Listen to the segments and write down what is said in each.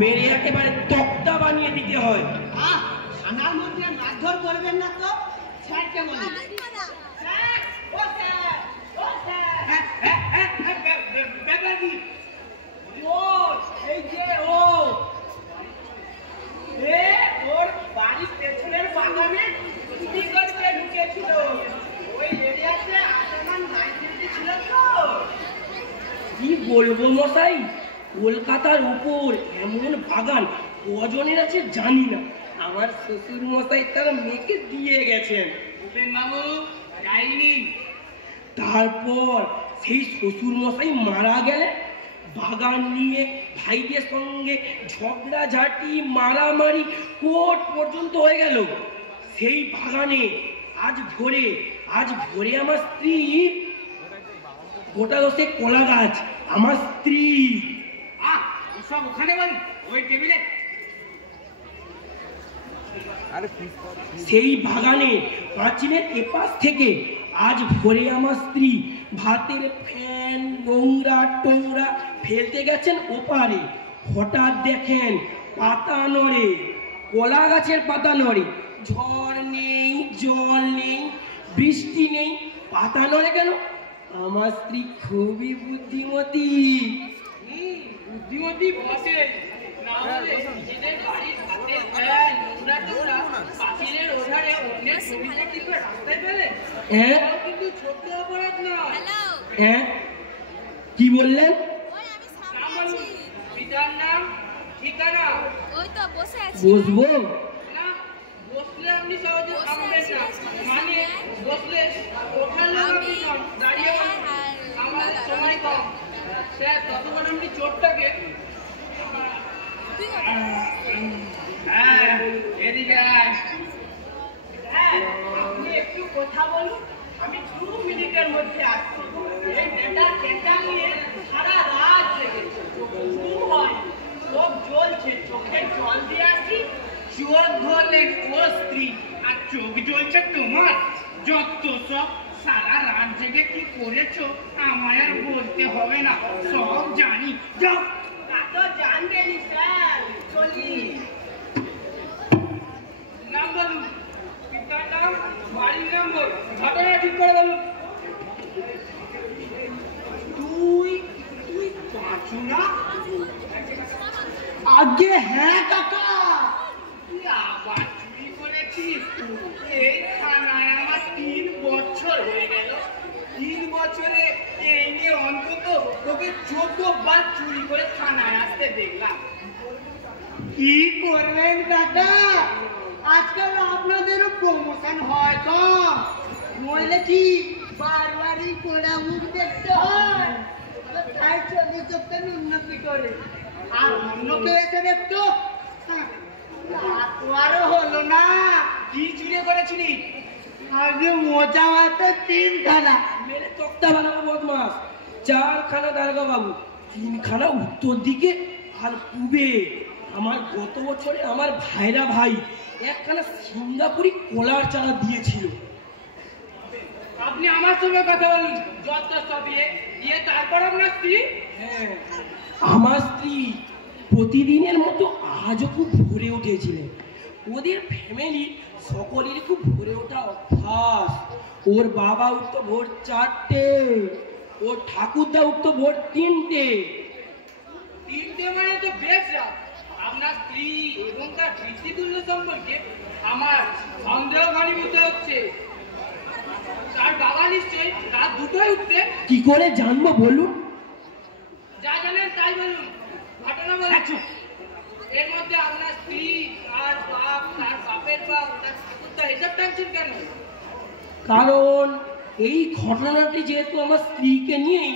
মেরে একেবারে তক্তা বানিয়ে দিতে হয়। আমার মধ্যে মারধর করবেন না তো, স্যারকে বলুন। এই যে ওর বাড়ির পেছনের বাগানে চুরি করতে ঢুকেছিল, ওই এরিয়াতে আসমান নাইট ছিল তো। কি বলবো মশাই, কলকাতার উপর এমন বাগান কজনের আছে জানি না। আমার শ্বশুর মশাই তার মেয়েকে দিয়ে গেছেন। বাবু যাইনি। তারপর সেই শ্বশুর মশাই মারা গেলে বাগান নিয়ে ভাইদের সঙ্গে ঝগড়াঝাটি মারামারি কোর্ট পর্যন্ত হয়ে গেল। সেই বাগানে আজ ভোরে আমার স্ত্রী, গোটা 10 কলা গাছ আমার স্ত্রী। সব ওখানে বল, ওই টেবিলে। সেই বাগানে পাঁচিলের এপাশ থেকে আজ ভোরে আমার স্ত্রী ভাতের ফ্যান নোংরা টোংরা ফেলতে গেছেন ওপারে। হঠাৎ দেখেন পাতা নড়ে, কলা গাছের পাতা নড়ে। ঝড় নেই, জল নেই, বৃষ্টি নেই, পাতা নড়ে কেন? আমার স্ত্রী খুবই বুদ্ধিমতী। বুদ্ধিমতী বসে না হলে নিজেদের বাড়ির হাতের ফ্যান নোংরা টোংরা পাঁচিলের ওধারে অন্যের ছবিতে টিপে রাস্তায় ফেলে, কিন্তু ছোট্ট অপরাধ না। হ্যাঁ, কি বললেন? পিতার নাম, ঠিকানা। ওই তো বসে আছি। বসবো না, বসলে আপনি সহজে থামবেন না, মানে বসলে ওঠার লোক আপনি নন, দাঁড়িয়ে আমাদের সময় কম। স্যার ততক্ষণ আপনি চোরটাকে, হ্যাঁ এদিকে আপনি একটু কথা বলুন, আমি 2 মিনিটের মধ্যে আসছি। এই ডেটা নিয়ে সারা রাত লেগেছে, শুরু হয়, চোখ জ্বলছে, চোখে জল দিয়ে আসি। চোখ ধরলেন ও স্ত্রী, আর চোখ জ্বলছে তোমার? যত সব, সারা রাত জেগে কি করেছো আমায় আর বলতে হবে না, সব জানি। যাও, তা তো জানবেনই স্যার, চলি। নাম বলুন, পিতার নাম, বাড়ির নম্বর, ঘটনা ঠিক করে বলুন। তুই পাঁচু না? আগে হ্যাঁ কাকা। তুই আবার চুরি করেছিস? এই থানায় আমার 3 বছর হয়ে গেল। 3 বছরে এই নিয়ে অন্তত তোকে 14 বার চুরি করে থানায় আসতে দেখলাম। কি করবেন কাকা, আজকাল আপনাদেরও প্রমোশন হয় তো, নইলে কি বারবারই কোড়া মুখ দেখতে হয়? তাই 14 উন্নতি করে, আর অন্য কেউ এসে দেখতো আরো হলো না। কি চুরি করেছিলি? আগে মোজা মাত্র 3 খানা। মেরে তক্তা বানাবো বদমাস। 4 খানা দারোগা বাবু, 3 খানা উত্তর দিকে আর পূবে। আমার গত বছরে আমার ভাইরা ভাই 1 খানা সিঙ্গাপুরি কলার চারা দিয়েছিল। আপনি আমার সঙ্গে কথা বলুন, যত সব ইয়ে। তারপর আপনার স্ত্রী? হ্যাঁ, আমার স্ত্রী প্রতিদিনের মতো আজও খুব ভোরে উঠেছিলেন। ওদের ফ্যামিলি সকলের খুব ভোরে ওঠা অভ্যাস। ওর বাবা উঠতো ভোর 4টে, ওর ঠাকুরদা উঠতো ভোর 3টে। 3টে মানে তো বেশ রাত। আপনার স্ত্রী এবং তার পিতৃতুল্য সম্পর্কে আমার সন্দেহ ঘনীভূত হচ্ছে। তার বাবা নিশ্চয়ই রাত 2টোয় উঠতে। কি করে জানবো বলুন? যা জানেন তাই বলুন, ঘটনা বলুন। এর মধ্যে আপনার স্ত্রী, তার বাপ, তার বাপের বাপ, তার ঠাকুরদা এসব টানছেন কেন? কারণ এই ঘটনাটি যেহেতু আমার স্ত্রীকে নিয়েই,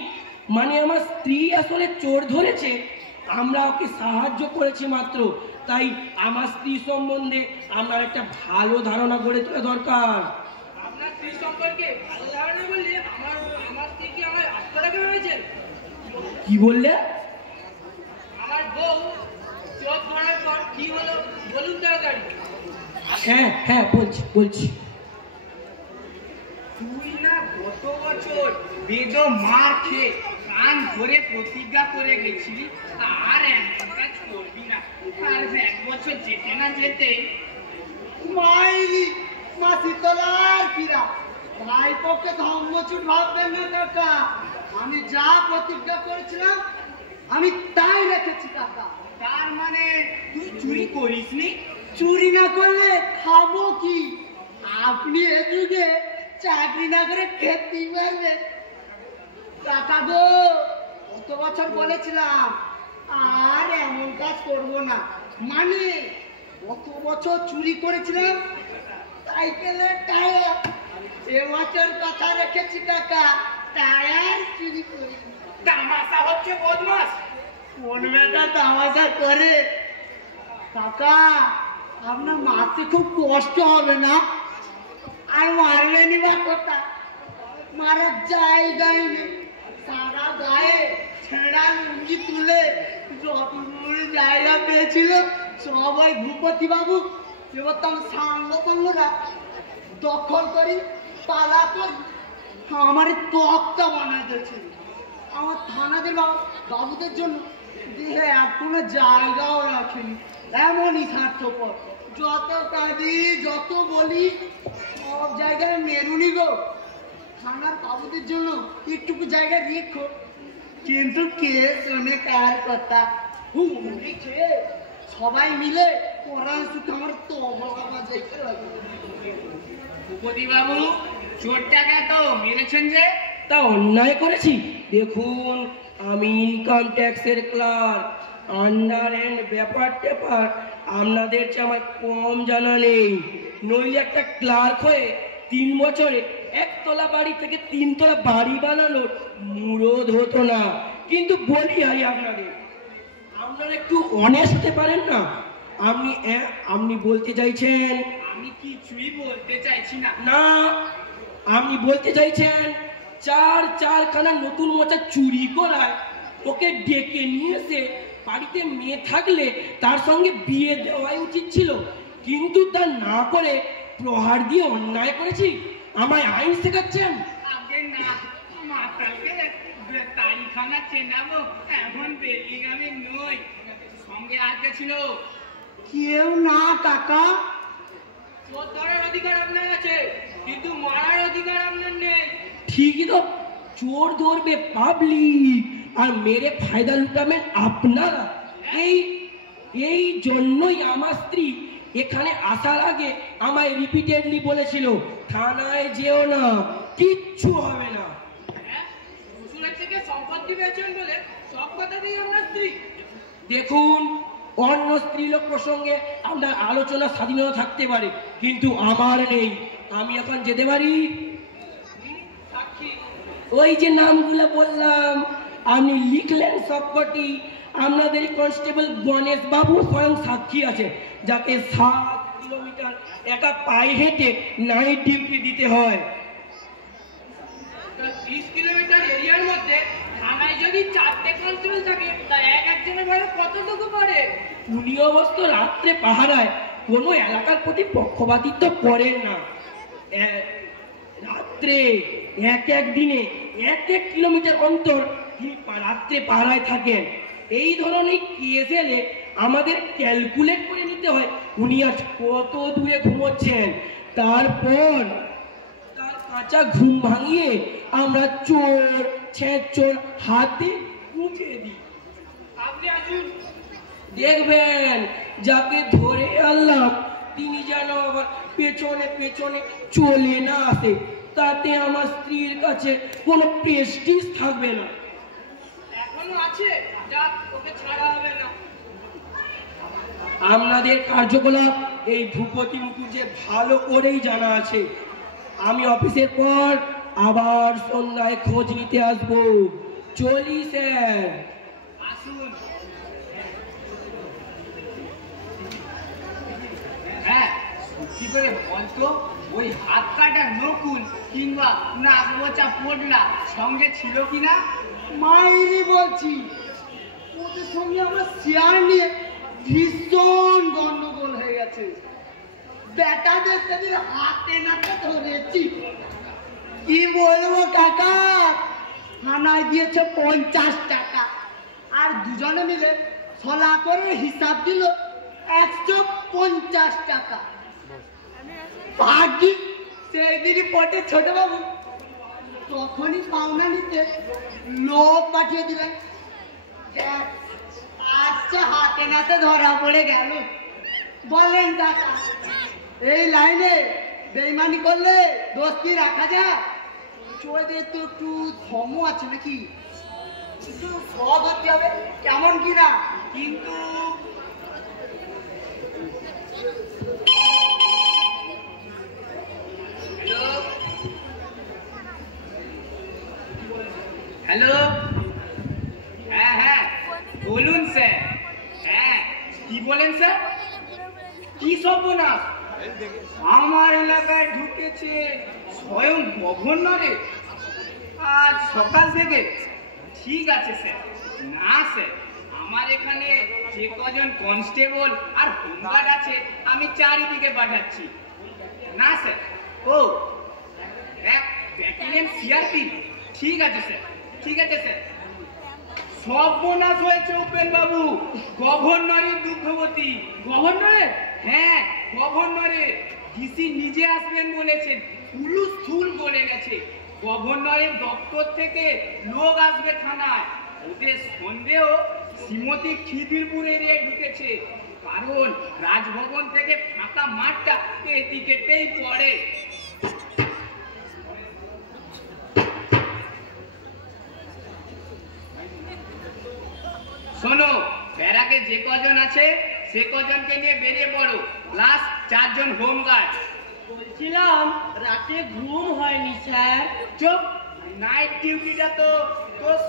মানে আমার স্ত্রী আসলে চোর ধরেছে, আমরা ওকে সাহায্য করেছি মাত্র, তাই আমার স্ত্রী সম্বন্ধে আমার একটা ভালো ধারণা গড়ে তোলা দরকার। আপনার স্ত্রী সম্পর্কে ভালো ধারণা বললে আমার স্ত্রীকে আমার আত্মরাখা হয়েছে। কি বললে? আমার বউ চোখ ধরার পর কি হলো বলুন তাড়াতাড়ি। হ্যাঁ হ্যাঁ বলছি। তুই না গত বছর বেদ মার খেয়ে কান ধরে প্রতিজ্ঞা করে গেছিলি আর এমন কাজ করবি না। আর 1 বছর যেতে না যেতে মাইরি মা শীতলার ফিরা ভাইপোকে ধর্মচুর ভাববেন না কাকা। আমি যা প্রতিজ্ঞা করেছিলাম আমি তাই রেখেছি কাকা। তার মানে তুই চুরি করিসনি? চুরি না করলে খাবো কি? আপনি এ যুগে চাকরি না করে খেতেই পারবেন কাকা গো। কত বছর বলেছিলাম আর এমন কাজ করবো না। মানে কত বছর চুরি করেছিলাম সাইকেলের টায়ার, এবছর কথা রেখেছি কাকা, টায়ার চুরি করি। তামাশা হচ্ছে বদমাস। কোন বেটা তামাশা করে? কাকা আপনার মারতে খুব কষ্ট হবে না? আর মারবেনি বা কথা? মারার জায়গায় নেই, সারা গায়ে ছেঁড়া লুঙ্গি তুলে যতগুলো জায়গা পেয়েছিল সবাই ভূপতি বাবু এবং সাঙ্গপাঙ্গরা দখল করি পালা করি আমার তক্তা বানাতেছিল। আমার থানাদের বাবুদের জন্য দেহে এখনো জায়গাও রাখেনি। এমনই স্বার্থপর, যত কাঁদি যত বলি সব জায়গায় মেরুনি গো। থানার বাবুদের জন্য একটুকু জায়গা রেখো, কিন্তু কে শোনে কার কথা? হুমড়ি খেয়ে সবাই মিলে পড়ার সুখ আমার তবলা বাজাইতে লাগে। ভূপতি বাবু চোরটাকে তো মেরেছেন যে? তা অন্যায় করেছি? দেখুন, আমি ইনকাম ট্যাক্সের ক্লার্ক, আন্ডার হ্যান্ড ব্যাপার ট্যাপার আপনাদের চেয়ে আমার কম জানা নেই। নইলে একটা ক্লার্ক হয়ে 3 বছরে 1 তলা বাড়ি থেকে 3 তলা বাড়ি বানানোর মুরদ হতো না। কিন্তু বলি আপনাদের, আপনারা একটু অনেস্ট হতে পারেন না? আপনি বলতে চাইছেন? আমি কিছুই বলতে চাইছি না। না, আপনি বলতে চাইছেন 4 নতুন মোচা চুরি করায় ওকে ডেকে নিয়ে এসে বাড়িতে মেয়ে থাকলে তার সঙ্গে বিয়ে দেওয়াই উচিত ছিল, কিন্তু তা না করে প্রহার দিয়ে অন্যায় করেছি। আমায় আইন শেখাচ্ছেন? আগে না, মাতালকে তারিখানা চেনাবো এখন বেরিয়ে আমি নই। সঙ্গে আজকে ছিল কেউ না কাকা। চোর ধরার অধিকার আপনার আছে, কিন্তু মারার অধিকার আপনার নেই। ঠিকই তো, চোর ধরবে পাবলিক আর মেরে ফায়দা লুটাবেন আপনারা। এই জন্যই আমার স্ত্রী এখানে আসার আগে আমায় রিপিটেডলি বলেছিল, থানায় যেও না, কিচ্ছু হবে না। শ্বশুরের থেকে সম্পত্তি পেয়েছেন বলে সব কথাতেই আপনার স্ত্রী। দেখুন, অন্য স্ত্রীলোক প্রসঙ্গে আপনার আলোচনা স্বাধীনতা থাকতে পারে, কিন্তু আমার নেই। আমি এখন যেতে পারি? সাক্ষী ওই যে নামগুলো বললাম আপনি লিখলেন সবকটি। আপনাদের কনস্টেবল গণেশ বাবু স্বয়ং সাক্ষী আছে, যাকে 7 কিলোমিটার একা পায়ে হেঁটে নাইট ডিউটি দিতে হয়। 30 কিলোমিটার এরিয়ার মধ্যে থানায় যদি 4টে কনস্টেবল থাকে তা একজনের ভাড়া কতটুকু পড়ে? উনি অবশ্য রাত্রে পাহারায় কোনো এলাকার প্রতি পক্ষপাতিত্ব করেন না। রাত্রে এক দিনে 1 কিলোমিটার অন্তর রাত্রে পাহারায় থাকেন। এই ধরনের কেস এলে আমাদের ক্যালকুলেট করে নিতে হয় উনি আজ কত দূরে ঘুমোচ্ছেন। তারপর তার কাঁচা ঘুম ভাঙিয়ে আমরা চোর ছেঁচোর হাতে পৌঁছে দিই। আপনি আসুন, দেখবেন যাকে ধরে আনলাম তিনি যেন আবার পেছনে পেছনে চলে না আসে, তাতে আমার স্ত্রীর কাছে কোনো প্রেস্টিজ থাকবে না। এখনো আছে, যা তোকে ছাড়া হবে না। আপনাদের কার্যকলাপ এই ভূপতি মুখুজ্জে ভালো করেই জানা আছে। আমি অফিসের পর আবার সন্ধ্যায় খোঁজ নিতে আসবো। চলি স্যার। আসুন। হ্যাঁ, সত্যি করে বলতো, ওই হাত কাটা নকুল কিংবা নাক মোচা পোটলা সঙ্গে ছিল কিনা? মাইরি বলছি, ওদের সঙ্গে আমার শেয়ার নিয়ে ভীষণ গন্ডগোল হয়ে গেছে। বেটাদের সেদিন হাতে নাতে ধরেছি। কি বলবো কাকা, থানায় দিয়েছে 50 টাকা। আর দুজনে মিলে ছলা করে হিসাব দিল 150 টাকা। ভাগ্যি সেই দিনই পটে ছোট বাবু তখনই পাওনা নিতে লোক পাঠিয়ে দিলেন। আচ্ছা হাতে নাতে ধরা পড়ে গেল। বলেন টাকা এই লাইনে বেইমানি করলে দোষ কি রাখা যায়? চোরদের তো একটু ধর্ম আছে নাকি, একটু সৎ হতে হবে, কেমন কি না? কিন্তু হ্যালো, হ্যাঁ হ্যাঁ বলুন স্যার। হ্যাঁ কি বলেন স্যার? কি সর্বনাশ! আমার এলাকায় ঢুকেছে স্বয়ং গভর্নরে আজ সকাল থেকে? ঠিক আছে স্যার। না স্যার, আমার এখানে যে কজন কনস্টেবল আর হোমগার্ড আছে আমি চারিদিকে পাঠাচ্ছি। না স্যার, ও এক ব্যাটালিয়ন সিআরপি। ঠিক আছে স্যার, ঠিক আছে স্যার। সর্বনাশ হয়েছে উপেন বাবু, গভর্নরের দুঃখবতী। গভর্নরের? হ্যাঁ গভর্নরের। ডিসি নিজে আসবেন বলেছেন, হুলুস্থুল বলে গেছে। গভর্নরের দপ্তর থেকে লোক আসবে থানায়। ওদের সন্দেহ শ্রীমতী খিদিরপুর এরিয়ায় ঢুকেছে, কারণ রাজভবন থেকে ফাঁকা মাঠটা এদিকেতেই পড়ে। শোনো, ব্যারাকে যে কজন আছে সে কজনকে নিয়ে বেরিয়ে পড়ো, প্লাস 4 জন হোমগার্ড। বলছিলাম রাতে ঘুম হয়নি স্যার। চুপ! নাইট ডিউটিটা তো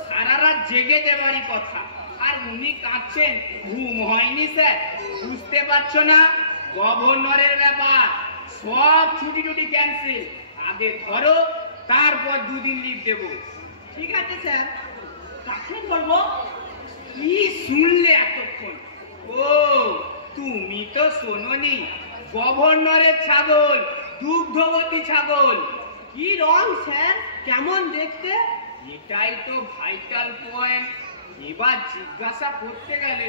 সারা রাত জেগে দেবারই কথা, আর উনি কাঁদছেন ঘুম হয়নি স্যার। বুঝতে পারছো না? গভর্নরের ব্যাপার, সব ছুটি টুটি ক্যান্সেল। আগে ধরো, তারপর 2 দিন লিভ দেবো। ঠিক আছে স্যার। কাকে ধরবো? কি শুনলে এতক্ষণ? ও তুমি তো শোনোনি, গভর্নরের ছাগল, দুগ্ধবতী ছাগল। কি রং স্যার, কেমন দেখতে? এটাই তো ভাইটাল পয়েন্ট। এবার জিজ্ঞাসা করতে গেলে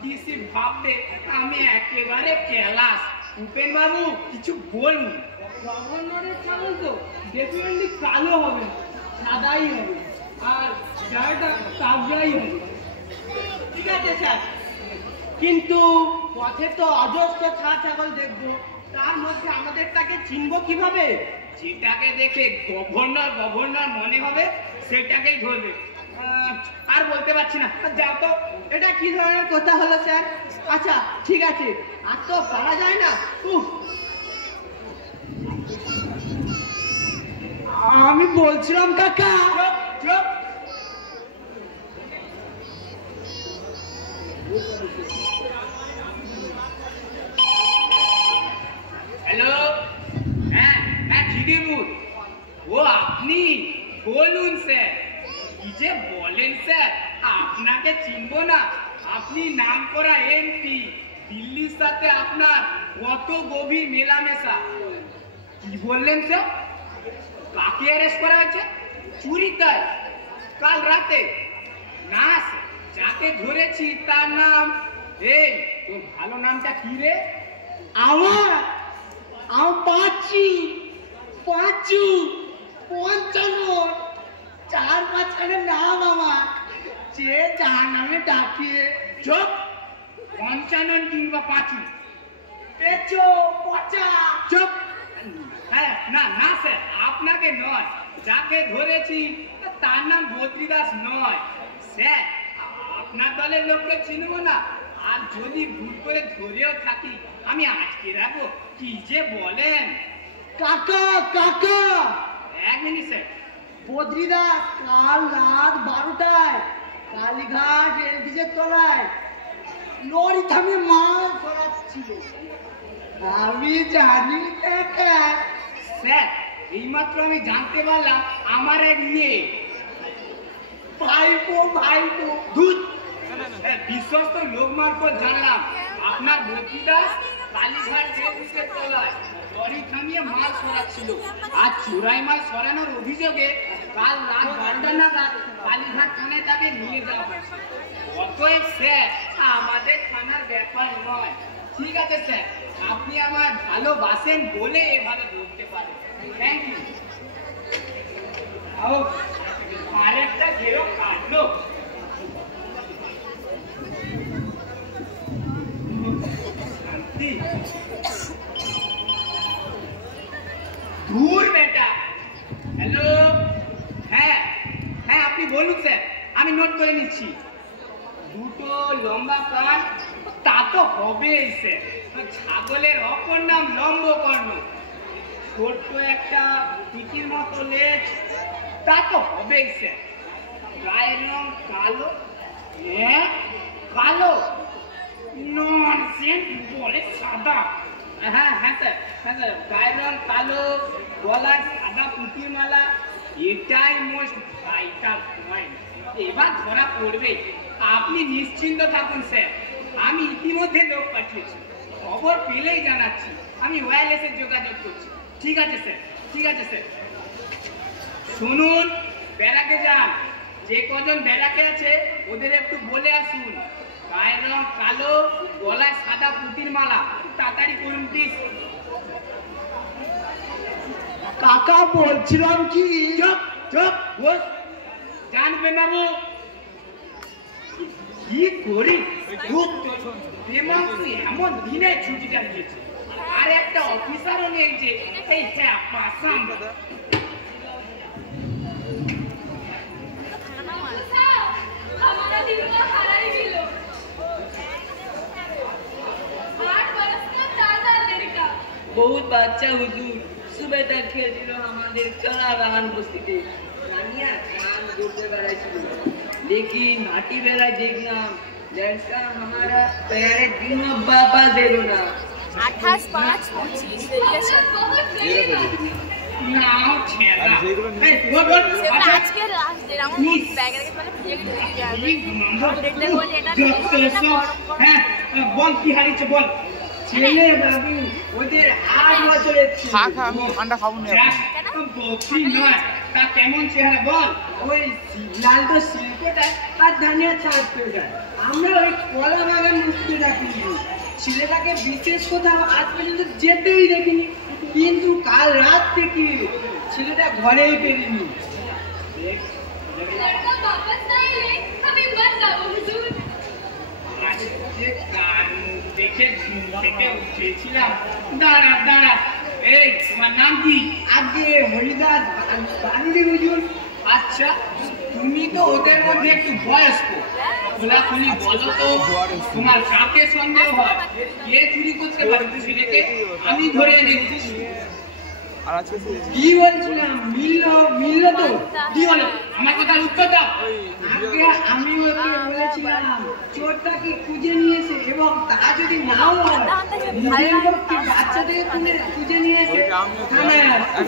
ডিসি ভাববে আমি একেবারে ক্যালাস। উপেন বাবু কিছু বলুন। গভর্নরের ছাগল তো ডেফিনেটলি কালো হবে, সাদাই হবে, আর গায়েটা কাবরাই হবে। ঠিক আছে স্যার, কিন্তু পথে তো অজস্র ছাগল দেখবো, তার মধ্যে আমাদেরটাকে চিনবো কিভাবে? যেটাকে দেখে গভর্নর গভর্নর মনে হবে সেটাকেই ধরবে। আর বলতে পারছি না, যাও তো। এটা কি ধরনের কথা হলো স্যার? আচ্ছা ঠিক আছে, আর তো পারা যায় না। আমি বলছিলাম কাকা। চুপ! হ্যালো, হ্যাঁ হ্যাঁ খিদিরপুর। ও আপনি? বলুন স্যার। কি যে বলেন স্যার, আপনাকে চিনবো না? আপনি নাম করা এমপি, দিল্লির সাথে আপনার কত গভীর মেলামেশা। কি বললেন স্যার? কাকে অ্যারেস্ট করা হয়েছে? চুরির দায়? কাল রাতে? না স্যার, যাকে ধরেছি তার নাম, এই তোর ভালো নামটা কি রে? আমার পাঁচু পাঁচু পঞ্চানন, 4-5 নাম আমার, যে যার নামে ডাকিয়ে। চুপ! পঞ্চানন কিংবা পাঁচু? পেঁচো পচা। চুপ! হ্যাঁ না না স্যার, আপনাকে নয়, যাকে ধরেছি তার নাম বদ্রীদাস নয় স্যার। আপনার দলের লোককে চিনবো না, আর যদি ভুল করে ধরেও থাকি আমি আটকে রাখবো? কি যে বলেন! কাকা কাকা, 1 মিনিট স্যার। বদ্রীদাস কাল রাত 12টায় কালীঘাট রেলব্রিজের তলায় লরি থামিয়ে মাল সরাচ্ছিল। আমি জানি কাকা। স্যার এইমাত্র আমি জানতে পারলাম আমার এক মেয়ে। ভাইপো ভাইপো। ধুত! বিশ্বস্ত লোক মারফত জানলাম আপনার বদ্রীদাস কালীঘাট রেলব্রিজের তলায় লরি থামিয়ে মাল সরাচ্ছিল, আর চোরাই মাল সরানোর অভিযোগে কাল রাত 12টা নাগাদ কালীঘাট থানায় তাকে নিয়ে যাওয়া হয়েছে। অতএব স্যার আমাদের থানার ব্যাপার নয়। ঠিক আছে স্যার, আপনি আমার ভালোবাসেন বলে এভাবে বলতে পারেন। Thank you. আরেকটা ঘেরো কাটলো। দূর বেটা। হ্যালো, হ্যাঁ হ্যাঁ আপনি বলুন স্যার, আমি নোট করে নিচ্ছি। দুটো লম্বা কান, তা তো হবেই স্যার। ছাগলের অপর নাম লম্বকর্ণ। ছোট্ট একটা পিটির মতো লেজ, তা তো হবেই স্যার। গায়ের রং কালো। হ্যাঁ কালো? ননসেন্স বলে সাদা। হ্যাঁ হ্যাঁ স্যার, হ্যাঁ স্যার, গায়ের রং কালো, গলায় সাদা পুঁতির মালা। এটাই মোস্ট ভাইটাল পয়েন্ট। এবার ধরা পড়বে। আপনি নিশ্চিন্ত থাকুন স্যার, আমি ইতিমধ্যে লোক পাঠিয়েছি। খবর পেলেই জানাচ্ছি। আমি ওয়্যারলেসে যোগাযোগ করছি। ঠিক আছে স্যার, ঠিক আছে স্যার। শুনুন, ব্যারাকে যান। যে কজন ব্যারাকে আছে ওদের একটু বলে আসুন গায়ের রং কালো, গলায় সাদা পুঁতির মালা। তাড়াতাড়ি করুন প্লিজ। কাকা বলছিলাম কি, চুপ চুপ বস। জানবে বাবু কি করি, দেমাংশু এমন দিনে ছুটিটা দিয়েছে। আর একটা অফিসারও নেই যে এই হ্যাঁ পাসাম। बहुत बच्चा हुजूर सुबह तक खेलছিল আমাদের চলা বাগান বস্তিতে। রানিয়া কান ঘুরতে বেড়াইছিল, लेकिन माटी बेला देखना लड़का हमारा प्यारे दिनों बाबा देलो ना 28/5/25 নাও ছেড়া। এই বল বল। আজকে লাস্ট ডে আমার ব্যাগের মানে ফিরে গেছে। হ্যাঁ বল কি হারিয়েছে বল। ছেলে বাবু ওদের 8 বছরের ছিল। আমি ঠান্ডা খাবো না। বকি নয়, তা কেমন চেহারা বল। ওই লালটো শিল্পটা আর ধানিয়া ছাড়তে আমরা ওই কলা বাগান মুক্তি রাখি। ছেলেটাকে বিশেষ কোথাও আজ পর্যন্ত যেতেই দেখিনি, কিন্তু কাল রাত থেকে ছেলেটা ঘরেই পেরেনি। लड़का वापस नहीं आए हमें मत जाओ हुजूर। আজকে কান দেখে ঘুম থেকে উঠেছিলাম। দাঁড়া দাঁড়া, এই তোমার নাম কি? আজকে হরিদাস বাণী হুজুর। আচ্ছা, তুমি তো ওদের মধ্যে একটু বয়স্ক। খোলাখুলি বলো তো তোমার কাকে সন্দেহ হয়? কে চুরি করতে পারে ছেলেকে? আমি ধরে এনে দিচ্ছি। আর আজকে কি বলছিলাম, মিলল তো? কি হলো? আমার কথার উত্তর দাও। আগে আমি ওকে বলেছিলাম চোরটাকে খুঁজে নিয়েছে, এবং তা যদি নাও হয় নিজের পক্ষে বাচ্চাদের খুঁজে নিয়ে এসে থানায় আসছে।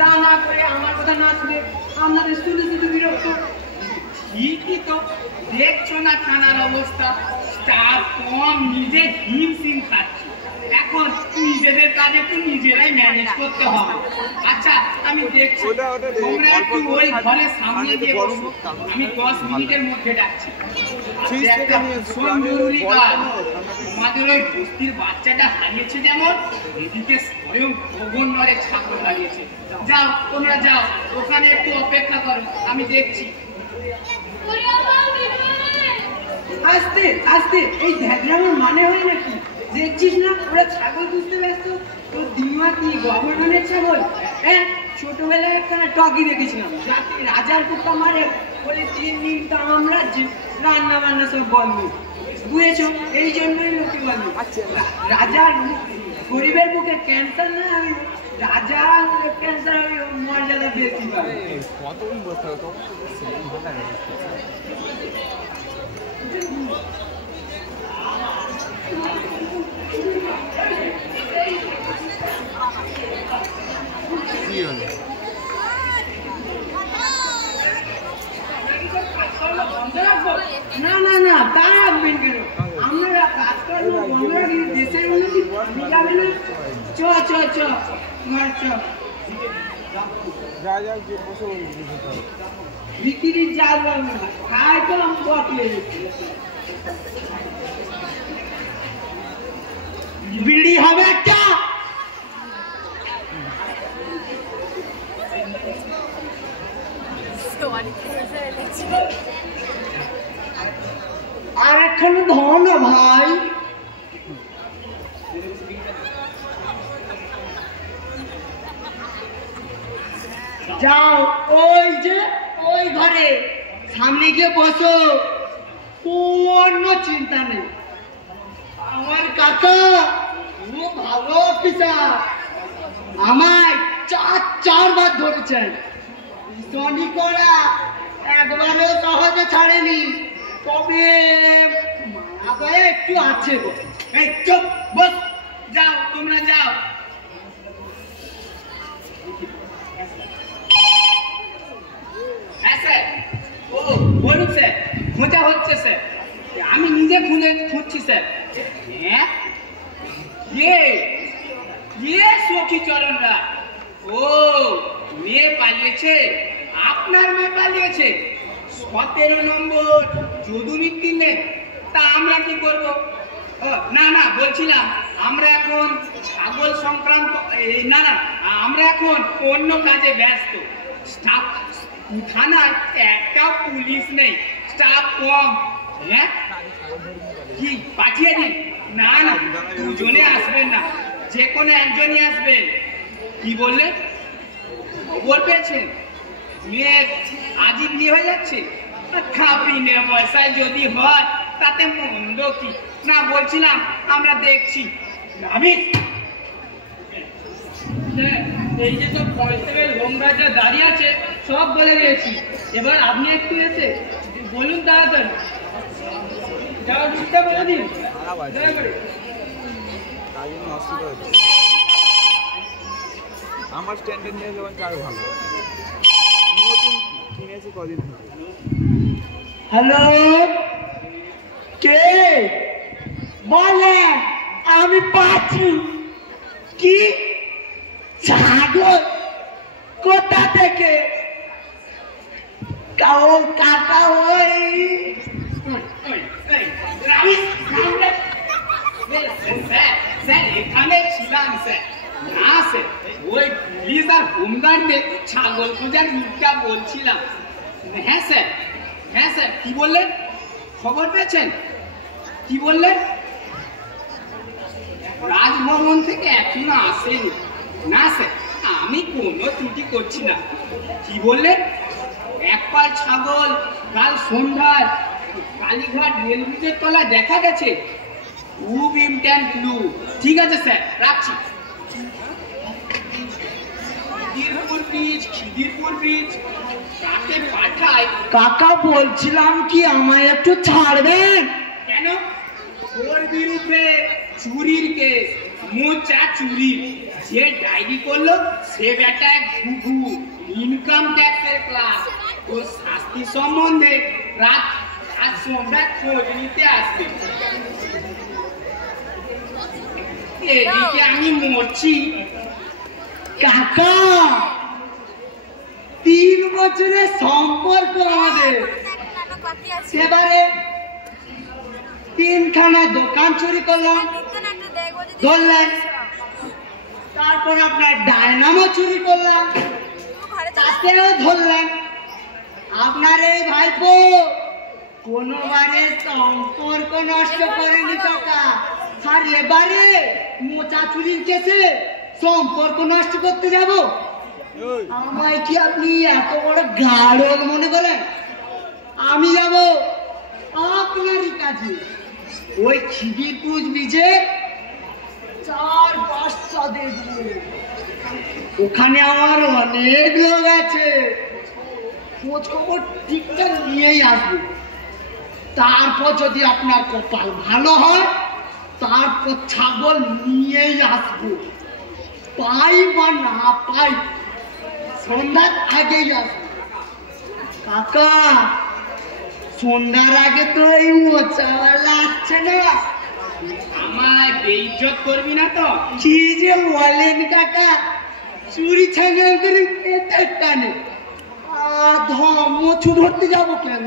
তা না করে আমার কথা না শুনে আপনাদের শুধু শুধু বিরক্ত। ঠিকই তো, দেখছো না থানার অবস্থা। স্টাফ কম, নিজে হিমশিম খাচ্ছি। এখন নিজেদের কাজ একটু নিজেরাই ম্যানেজ করতে হবে। আচ্ছা আমি দেখছি, তোমরা একটু ওই ঘরের সামনে দিয়ে বসো। আমি 10 মিনিটের মধ্যে ডাকছি। একটা ভীষণ জরুরি কাজ। তোমাদের ওই বস্তির বাচ্চাটা হারিয়েছে যেমন, এদিকে স্বয়ং গভর্নরের ছাগল হারিয়েছে। যাও তোমরা যাও, ওখানে একটু অপেক্ষা করো, আমি দেখছি। আস্তে আস্তে, এই ধ্যাগড়ানোর মানে হয় নাকি? দেখছিস না ওরা ছাগল খুঁজতে ব্যস্ত। তোর দিমা কি গভর্নরের ছাগল? হ্যাঁ, ছোটবেলায় একখানা টকি দেখেছিলাম, যাতে রাজার কুত্তা মারে বলে 3 দিন তামাম রাজ্যে রান্না বান্না সব বন্ধ। বুঝেছো? এই জন্যই লোকে বলে রাজার গরিবের বুকে ক্যান্সার না হবে, রাজা ক্যান্সার হবে, মর্যাদা বেশি পাবে। কতদিন বসতে হবে তো? কি হলো? না না না, তা রাখবেন কেন? আমরা কাজকর্ম বন্ধ রাখি, দেশের উন্নতি যাবে না। চ চ চ ঘর চ। যা যা যে বসে বলবি বিক্রি যাবে না খাই তো আমি বটলে বিড়ি হবে একটা আর এখন ধন ভাই যাও ওই যে ওই ঘরে সামনে গিয়ে বসো কোনো চিন্তা নেই আমার কাকা ও ভালো অফিসার আমায় চারবার ধরেছেন শনি করা একবারও সহজে ছাড়েনি তবে মায়া একটু আছে গো এই চুপ বস যাও তোমরা যাও হ্যাঁ স্যার ও বলুন স্যার খোঁজা হচ্ছে স্যার আমি নিজে খুঁজছি স্যার হ্যাঁ সখী চরণরা ও মেয়ে পালিয়েছে আপনার মেয়ে পালিয়েছে 17 নম্বর যদুনিক দিনে তা আমরা কি করব না না বলছিলাম আমরা এখন ছাগল সংক্রান্ত না না আমরা এখন অন্য কাজে ব্যস্ত স্টাফ থানায় একটা পুলিশ নেই স্টাফ কম হ্যাঁ কি পাঠিয়ে দিন না না দুজনে আসবেন না যে কোনো একজনই আসবেন কি বললেন খবর পেয়েছেন মেয়ের আজই বিয়ে হয়ে যাচ্ছে খাবিনে পয়সায় যদি হয় তাতে মন্দ কি না বলছিলাম আমরা দেখছি আমি এই যে সব কনস্টেবল হোমগার্ডরা দাঁড়িয়ে আছে সব বলে দিয়েছি এবার আপনি একটু এসে বলুন তাড়াতাড়ি যাও ঠিকটা বলে দিন দয়া করে। তাই জন্য অসুবিধা হচ্ছে আমার স্ট্যান্ডার্ড নিয়ে যেমন আরো ভালো নতুন কিনেছি কদিন থেকে হ্যালো কে বলে আমি পাচ্ছি কি ছাগল কোথা থেকে কাকা ওই স্যার এখানে ছিলাম স্যার না স্যার ওই পুলিশ আর হোমগার্ডদের ছাগল খোঁজার রুটটা বলছিলাম হ্যাঁ স্যার কি বললেন খবর পেয়েছেন কি বললেন রাজভবন থেকে এখনো আসেনি না স্যার আমি কোনো ত্রুটি করছি না কি বললেন এক পাল ছাগল কাল সন্ধ্যায় কালীঘাট রেল ব্রিজের তলায় দেখা গেছে খুব ইম্পর্ট্যান্ট ক্লু ঠিক আছে স্যার রাখছি খিদিরপুর ব্রিজ রাতে পাঠায় কাকা বলছিলাম কি আমায় একটু ছাড়বেন কেন ওর বিরুদ্ধে চুরির কেস মোচা চুরি যে ডায়েরি করলো সে বেটা ঘুঘু ইনকাম ট্যাক্সের ক্লাস ওর শাস্তি সম্বন্ধে রাত আজ সন্ধ্যা খোঁজ নিতে আসবে এদিকে আমি মরছি কাকা 3 বছরের সম্পর্ক আমাদের সেবারে 3খানা দোকান চুরি করলাম ধরলেন তারপর আপনার ডায়নামো চুরি করলাম তাতেও ধরলেন আপনার এই ভাইপো কোনোবারে সম্পর্ক নষ্ট করেনি কাকা আর এবারে মোচা চুরির কেসে সম্পর্ক নষ্ট করতে যাব আমায় কি আপনি এত বড় গাড়ল মনে করেন আমি যাব আপনারই কাছে ওই খিদিরপুর ব্রিজে 4-5টা দেখব ওখানে আমার অনেক লোক আছে খোঁজ খবর ঠিকঠাক নিয়েই আসবে তারপর যদি আপনার কপাল ভালো হয় তারপর ছাগল নিয়েই আসবো পাই বা না পাই সন্ধ্যার আগেই আসবো কাকা সন্ধ্যার আগে তো এই মোচাওয়ালা আসছে না আমায় বেইজ্জত করবি না তো কি যে বলেন কাকা চুরি ছাড়িয়ে করে পেটের টানে আর ধর্মছু ধরতে যাবো কেন?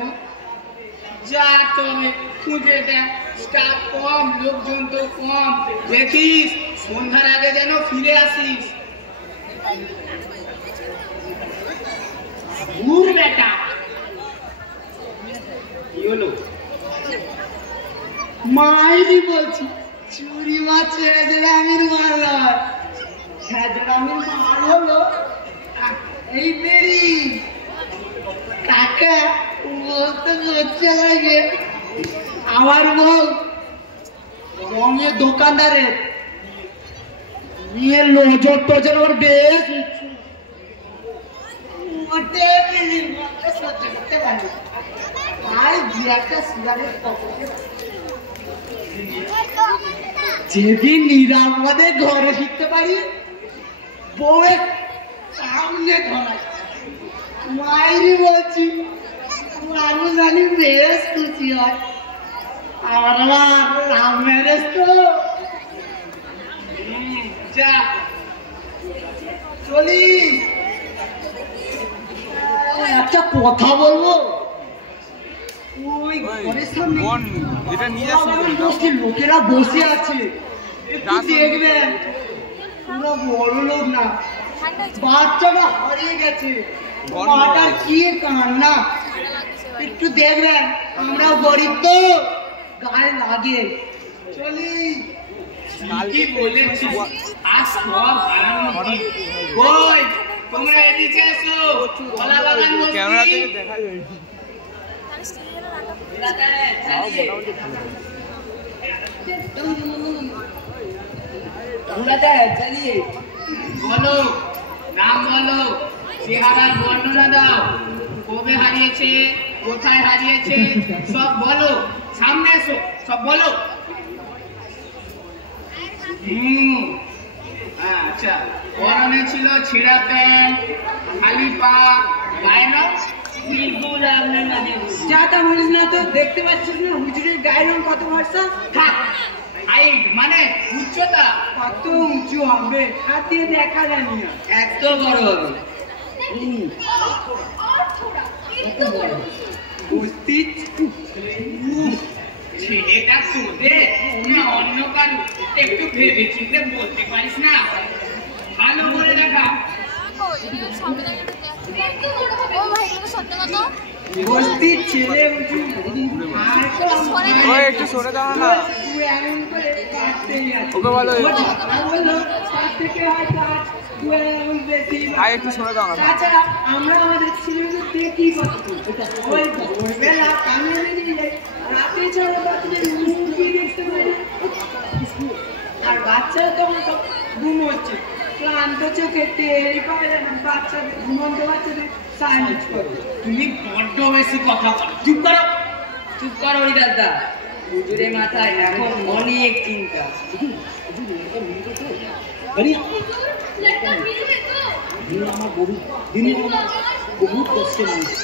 যা তবে খুঁজে দেখ, স্টাফ কম, লোকজন তো কম, দেখিস সন্ধ্যার আগে যেন ফিরে আসিস। ঘুর বেটা। কি হলো? মাইরি বলছি, চুরি মাছ ছেড়েছিলামের মাল নয়, ছেড়েছিলামের মাল হলো এই বেরি। কাকা বলতে লজ্জা লাগে, আমার বউ রঙের দোকানদারের নিয়ে নজর টজর ওর বেশ মোটে সহ্য করতে পারি। আর দু একটা সিগারেট পকেটে যেদিন নিরাপদে ঘরে ফিরতে পারি বউয়ের সামনে ধরা মাইরি বলছি, মানুষ জানি বেশ খুশি হয়। আমার লাভ ম্যারেজ তো। যা চলি, একটা কথা বলবো। ওই ঘরের সামনে বোন, এটা নিয়ে আসি তো। গোষ্ঠীর লোকেরা বসে আছে, একটু দেখবেন। পুরো বড় লোক না, বাচ্চাটা হারিয়ে গেছে, মাটার কি কান্না, একটু দেখবেন। আমরা গরিব তো, গায়ে লাগে। চলি। কি বলেছিস? আজ সব হারানো কি? কই তোমরা এদিকে এসো, কলা বাগান ক্যামেরা বস্তি। থেকে দেখা যায়। চালিয়ে বলো, নাম বলো, চেহারার বর্ণনা দাও, কবে হারিয়েছে, কোথায় হারিয়েছে, সব বলো। সামনে এসো, সব বলো। আচ্ছা, পরনে ছিল ছিঁড়া প্যান্ট, খালি পা, গায়ে না বিলকুল আপনার মানে যা তা বলিস না তো, দেখতে পাচ্ছিস না হুজুরের গায়ের রং কত ভরসা? থাক। হাইট মানে উচ্চতা কত উঁচু হবে, হাত দিয়ে দেখা যায় না। এত বড় হবে। और थोड़ा একটু বড় বস্তি ছেলেটা তোদের না অন্য কারু, একটু ভেবে চিন্তে বলতে পারিস না? ভালো করে দেখা। একটু বড় হবে ও ভাই এগুলো সত্য কথা বস্তির ছেলে উঁচু। আর তো ওই একটু সরে দাও না। তুই এমন করে কাটতেই আছিস। ওকে বলো আর বললো, তার থেকে হয়তো আজ তুই এমন বেশি। ভাই একটু সরে দাও না। তাছাড়া আমরা আমাদের ছেলেদের দেখি কত ওই ভোরবেলা কানে নিয়ে রাতে ছাড়া বাচ্চাদের মুখি দেখতে পারি, আর বাচ্চারা তখন সব ঘুমোচ্ছে ক্লান্ত চোখে টেরই পায় না। বাচ্চাদের ঘুমন্ত বাচ্চাদের সাইলেন্ট করে। তুমি বড্ড বেশি কথা বলো, চুপ করো। চুপ করো দাদা, হুজুরের মাথায় এখন অনেক চিন্তা। लड़का मिलবে তো আমার দিনে আমার বহুত কষ্ট মানুষ,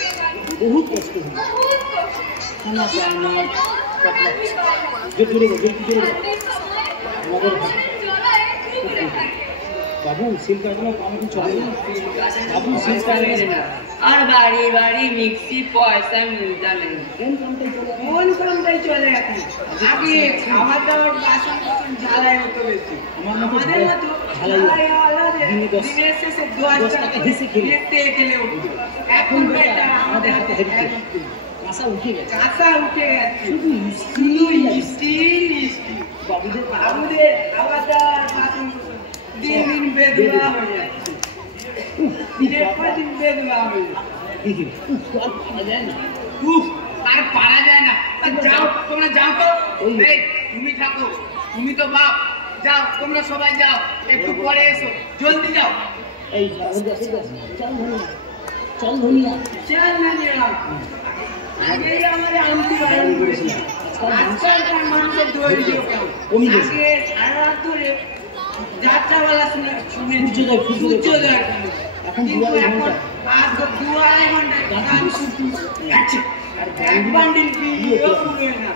বহুত কষ্ট হয়। খানা পায় না, বাবু সিল কাটলে আমার চলে না। বাবু সিল কাটলে না আর বাড়ি বাড়ি মিক্সি পয়সা মিলতা নেই। কোন কামটাই চলে এখন। আগে খাবার দাবার বাসন টাসন ঝালাই হতো বেশি। আমার মতো আমাদের মতো ঝালাই ঝালাই আলাদা দিনে দিনের শেষে 10 টাকা হেসে খেলে। খেলে উঠতো। এখন এখন বেটা বেটা আমাদের হাতে হেঁটে কাঁচা উঠে গেছে। কাঁচা উঠে গেছে, শুধু স্টিল বাবুদের আমাদের খাবার দাবার বাসন কোসন দিন দিন বেদুয়া হয়ে যাচ্ছে। দিনের পর দিন বেদুয়া হয়ে যাচ্ছে। আর পাওয়া যায় না। উফ, আর পারা যায় না। যাও তোমরা, যাও তো। এই তুমি থাকো, তুমি তো বাপ। যাও তোমরা সবাই যাও, একটু পরে এসো, জলদি যাও। এই চল ধনিয়া চল না নিলাম। আগেই আমাদের আনতে বারণ করেছিল। আজকালকার মানুষের ধৈর্য কম। আগে সারা রাত ধরে যাত্রাওয়ালা শুনে সূর্যোদয় এখন কিন্তু 2.5 এখন ঘন্টা। আজ 2.5 ঘন্টা গান আছে। এক বান্ডিল বিয়েও পুরোয় না।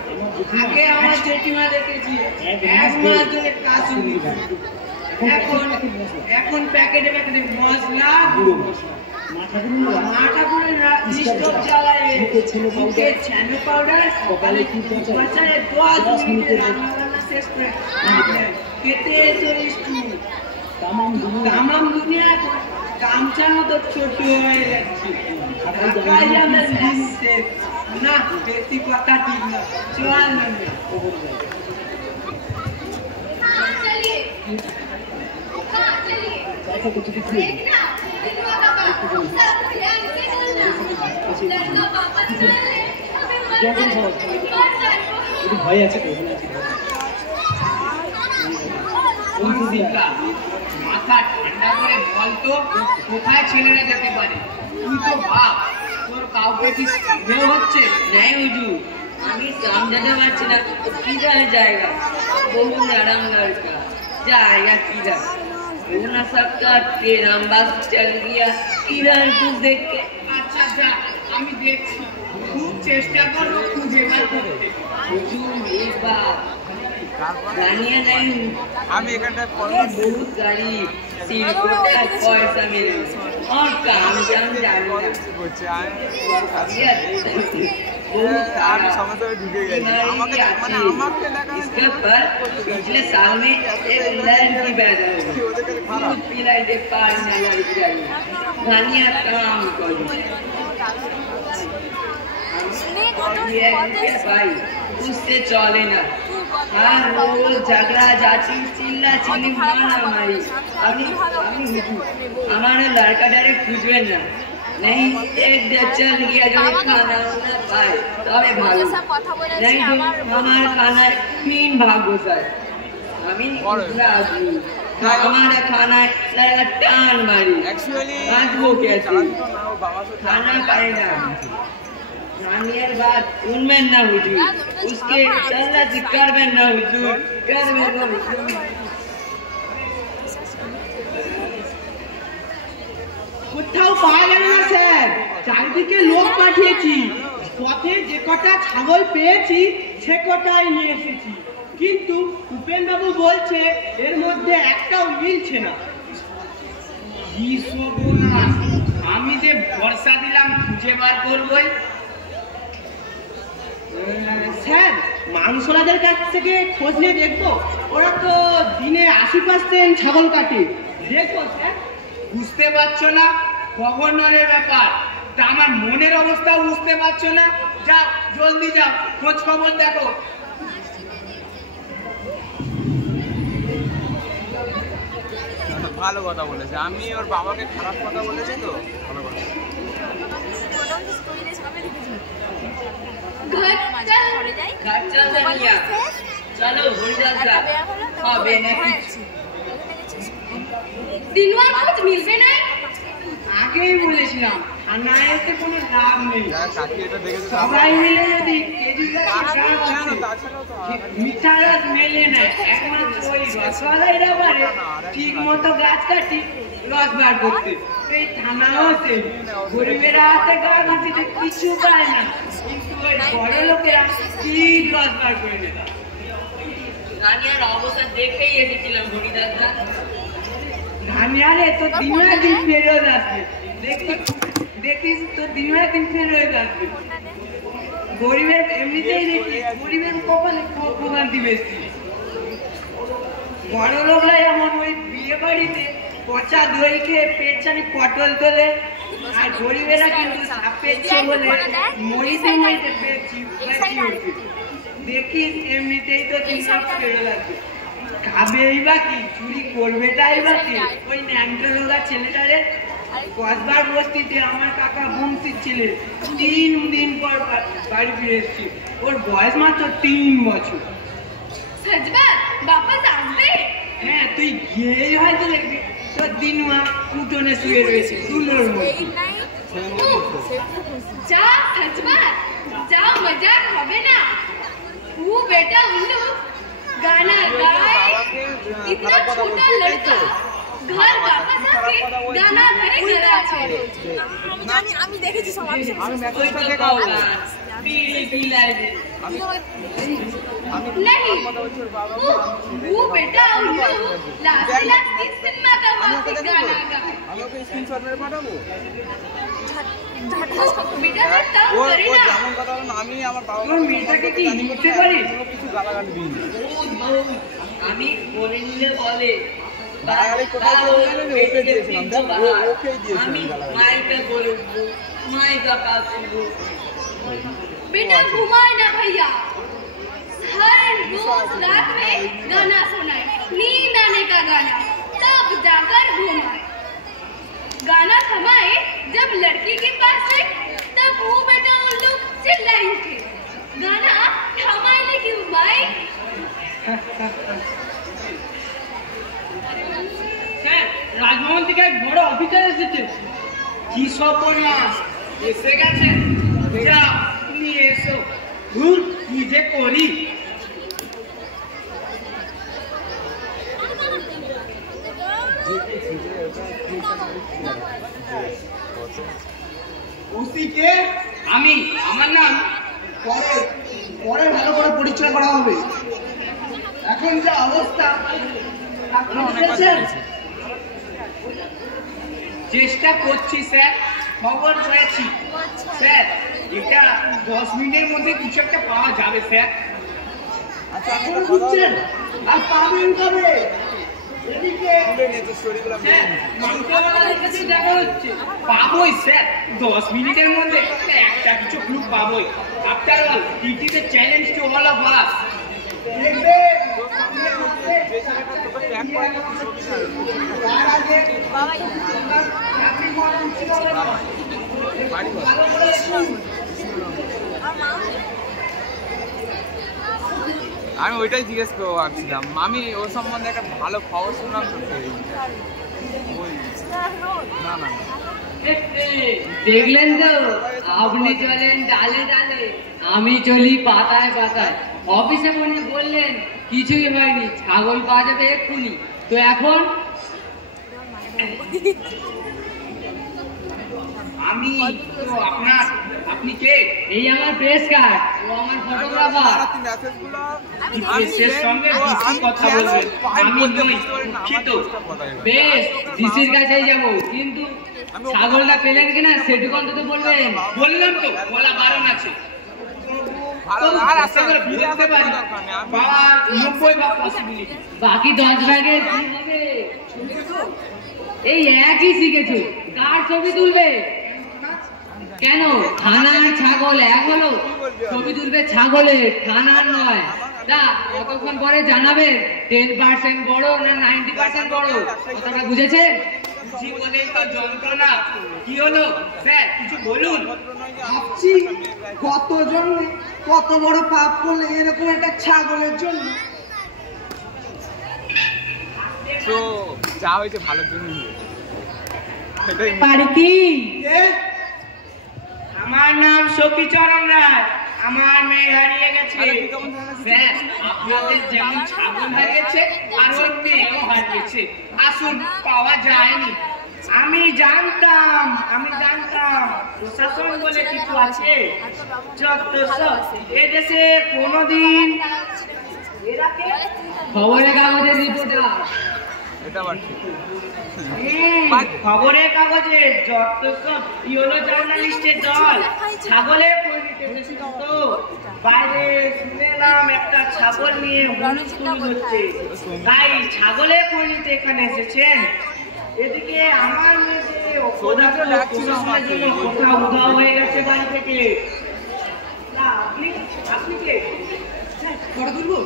আগে আমার জেঠিমা দেখেছি 1 মাস ধরে কাজ শুনি। এখন প্যাকেটে প্যাকেটে মশলা গুঁড়ো মশলা মা ঠাকুরুনরা স্টোভ জ্বালায় মুখে ছানু পাউডার কপালে কি পচা বাচ্চারা 10 মিনিটে রান্না বান্না শেষ করে কেটে চলিস তুই তামাম দুনিয়া কামচার মতো ছোট হয়ে যাচ্ছে না বেশি কথা ঠিক না চল না हाँ चलिए हाँ चलिए देखना दिलवा का बाप सब ध्यान से चलना लड़का वापस चल ले हमें मर जाए ভয় আছে তো ওখানে আছে মাথা ঠান্ডা করে বল তো কোথায় ছেলেরা যেতে পারে তুই তো ভাব তোর কাউকে কি সন্দেহ হচ্ছে नहीं हुजूर আমি समझाते পারছি না किधर जाएगा बहुत आराम लड़का जाएगा किधर रोना सबका तेरा बस चल गया इधर कुछ देख के আচ্ছা যা আমি দেখছি খুব চেষ্টা করো খুঁজে বার করতে हुजूर मेरी बात गानिया नहीं আমি এখানটায় बहुत गरीब सिर्फ पैसा मिले और काम जानो করছে बहुत আমি সমস্ত ঢুকে গেছি আমাকে মানে আমাকে দেখা इसके पर पिछले साल में एक लड़की पैदा हुई ওদের কাছে খারাপ दूध पिलाई दे पार में लड़की आई गानिया काम करो ये भाई उससे चले ना हर रोज झगड़ा जाची चिल्ला चिल्ली मारा मारी अभी हमारे लड़का डायरेक्ट खुजबे ना नहीं एक दिन चल गया जो खाना वाना पाए तबे भागो नहीं तो हमारा खाना तीन भागो सर हमें दूसरा आदमी हमारा खाना लड़का टान मारी অ্যাকচুয়ালি भागो कैसे বাবা তো खाना खाएगा खानियर बात उनमें ना हुजूर उसके अल्लाह से कर में ना हुजूर कर में ना हुजूर কোথাও পাওয়া গেল না স্যার চারিদিকে লোক পাঠিয়েছি পথে যে কটা ছাগল পেয়েছি সে কটাই নিয়ে এসেছি কিন্তু উপেনবাবু বলছে এর মধ্যে একটাও মিলছে না কি সর্বনাশ আমি যে ভরসা দিলাম খুঁজে বার করবই স্যার মাংসলাদের কাছ থেকে খোঁজ নিয়ে দেখবো ওরা তো দিনে 80% ছাগল কাটে দেখবো স্যার বুঝতে পারছো না গভর্নরের ব্যাপার তা আমার মনের অবস্থা বুঝতে পারছো না যাও জলদি যাও খোঁজ খবর দেখো ভালো কথা বলেছে আমি ওর বাবাকে খারাপ কথা বলেছি তো ভালো কথা घर चल घर चल रही चलो हो जाता हाँ बेने दिनवा कुछ मिलबे नहीं আগেই বলেছিলাম আর না এসে কোনো লাভ নেই যারা কাকি এটা দেখেছে সবাই মিলে যদি কেজিটা তাছাড়াও তো মিঠা রস মেলে না একমাত্র ওই রসওয়ালাই পারে ঠিক মতো গাছ কাটি রস বার করতে এই থানাও সেই গরিবেরা হাতে গা ঘাঁটিতে কিছু পায় না কিন্তু ওই বড় লোকেরা ঠিক রস বার করে নেয় রানিয়ার অবস্থা দেখেই এসেছিলাম হরিদাসদা ধানিয়ারে তো দিনও একদিন ফেরত আসবে দেখিস তো দিনও একদিন ফেরত আসবে গরিবের এমনিতেই দেখি গরিবের কপালে ভোগান্তি বেশি বড় লোকরা যেমন ওই বিয়ে বাড়িতে পচা দই খেয়ে পেছনে পটল তোলে আর গরিবেরা কিন্তু সাপেচ্ছে বলে মরিতে মরিতে পেয়েছি দেখিস এমনিতেই তো দিন ফেরত আসবে খাবেই বা কি চুরি করবেটাই বা কি ওই ন্যাংটো লোকা ছেলেটারে কসবার বস্তিতে আমার কাকা বংশীর ছেলে 3 দিন পর বাড়ি ফিরে এসেছি ওর বয়স মাত্র 3 বছর सच बात वापस आसबे হ্যাঁ তুই গিয়েই হয়তো দেখবি তোর দিনুয়া উঠোনে শুয়ে রয়েছে তুলোর মধ্যে जा सच बात जा मजाक হবে না तू बेटा उल्लू गाना गाए इतना छोटा लड़का घर वापस आके गाना गाए गला छोड़े আমি মেসেজটা দেখা बीड़ी पिलाए दे नहीं वो बेटा उल्लू लास्ट सिनेमा का गाना गा আমি ওকে স্ক্রিনশট মেরে পাঠাবো बेटा तब ও करे ও ना যেমন কথা বলে আমি আমার বাবা আমার মেয়েটাকে কি নিতে পারি কিছু গালাগালি দিইনি আমি বলে নিলে বলে গালাগালি কোথায় বলছিলেন ওকে দিয়েছিলাম দেখ ওকেই দিয়েছিলাম আমি গালাগালি মাইকা বলে মাইকা পাস बेटा घुमाए ना भैया हर रोज रात में गाना सुनाए नींद आने का गाना तब जाकर घुमाए गाना थमाए जब लड़की के पास गए तब वो बेटा उल्लू चिल्लाई उठे गाना थमाने की घुमाए স্যার রাজভবন থেকে এক বড় অফিসার এসেছে কি সর্বনাশ এসে গেছে যা নিয়ে এসো ধুর কি যে করি ওসিকে আমি আমার নাম পরে পরে ভালো করে পরিচয় করা হবে এখন যে অবস্থা আপনি বুঝেছেন? চেষ্টা করছি স্যার খবর পেয়েছি স্যার এটা 10 মিনিটের মধ্যে কিছু একটা পাওয়া যাবে স্যার আচ্ছা আমি এখন একটা কথা বুঝছেন আর পাবেন কবে এদিকে তুলে নিয়ে তো স্টোরিগুলো আমি স্যার মাংসওয়ালার কাছে দেখা হচ্ছে পাবোই স্যার 10 মিনিটের মধ্যে একটা কিছু ক্লু পাবোই after all it is a challenge to all of us দেখবে যে ছেলেটা তোকে ট্যাগ করে গেছে তার আগে চাকরি করা উচিত হবে না। বাড়ি বল ভালো করে শুনুন। আমি ওইটাই জিজ্ঞেস করবো ভাবছিলাম আমি ওর সম্বন্ধে একটা ভালো খবর শুনলাম তো ওই না না দেখলেন তো আপনি চলেন ডালে ডালে আমি চলি পাতায় পাতায় অফিসে বললেন কিছুই হয়নি ছাগল পাওয়া যাবে এক্ষুনি তো এখন আমি তো আপনি কে এই আমার প্রেস কার্ড ও আমার ফটোগ্রাফার প্রেসের সঙ্গে ডিসি কথা বলবেন আমি নই দুঃখিত বেশ ডিসির কাছেই যাব কিন্তু ছাগলটা পেলেন কিনা সেটুকু অন্তত বলবেন বললাম তো বলা বারণ আছে ভালো আর আসতে বিরোধে পারি পাওয়ার 90 পসিবিলিটি বাকি 10 ভাগের কি হবে এই একই শিখেছো কার ছবি তুলবে কেন থানার ছাগল এক হলো ছবি তুলবে ছাগলের থানার নয় তা কতক্ষণ পরে জানাবে 10% বড় না 90% বড় কথাটা বুঝেছেন জীবনেই তো যন্ত্রণা কি হলো স্যার কিছু বলুন ভাবছি কতজন কত বড় পাপ করলে এরকম একটা ছাগলের জন্য তো যা হয়েছে ভালোর জন্যই হয়েছে এটাই পারি কি কে? আমার নাম সখীচরণ রায় আমার মেয়ে হারিয়ে গেছে আরে তুই কেমন জানিস? স্যার আপনাদের যেমন ছাগল হারিয়েছে আর ওর মেয়েও হারিয়েছে আসুন পাওয়া যায়নি আমি জানতাম প্রশাসন বলে কিছু আছে যত সব এদেশে কোনোদিন খবরের কাগজের রিপোর্টার এটা আবার ঠিক খবরের কাগজে যত সব ইয়েলো জার্নালিস্টের দল ছাগলে পরিণত হয়েছিল তো বাইরে শুনলাম একটা ছাগল নিয়ে হুলস্থুল হচ্ছে তাই ছাগলে পরিণত এখানে এসেছেন এদিকে আমার মেয়ে অপরাধ প্রশাসনের জন্য কোথাও উধাও হয়ে গেছে বাড়ি থেকে না আপনি কে ফটো তুলবো?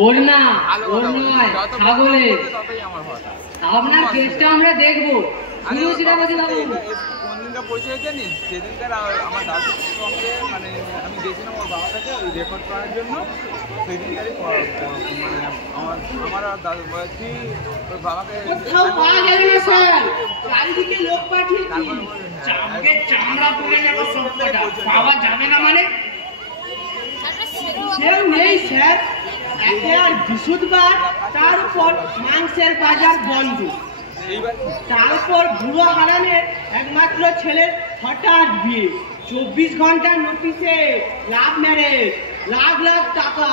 ওর না ভালো ওর কথা নয় যত ছাগলের ততই আমার হয় আপনার কেসটা আমরা দেখবো শুধু সিরাবাদী বাবু কোনদিনকার পরিচয় জানিস সেদিনকার আমার দাদুর সঙ্গে মানে আমি গেছিলাম ওর বাবার কাছে ওই রেকর্ড করার জন্য সেদিনকারই মানে আমার আর দাদু বলছি ওর বাবাকে কোথাও পাওয়া গেল না স্যার চারিদিকে লোক পাঠিয়েছি তারপর বললেন, হ্যাঁ, চামড়ে চামড়া পড়ে যাবে সবকটা পাওয়া যাবে না মানে সেও নেই স্যার একে আর বৃহস্পতিবার তার উপর মাংসের বাজার বন্ধ এইবার তারপর বুড়ো হারানের একমাত্র ছেলের হঠাৎ বিয়ে 24 ঘন্টার নোটিশে লাভ ম্যারেজ, লাখ লাখ টাকা।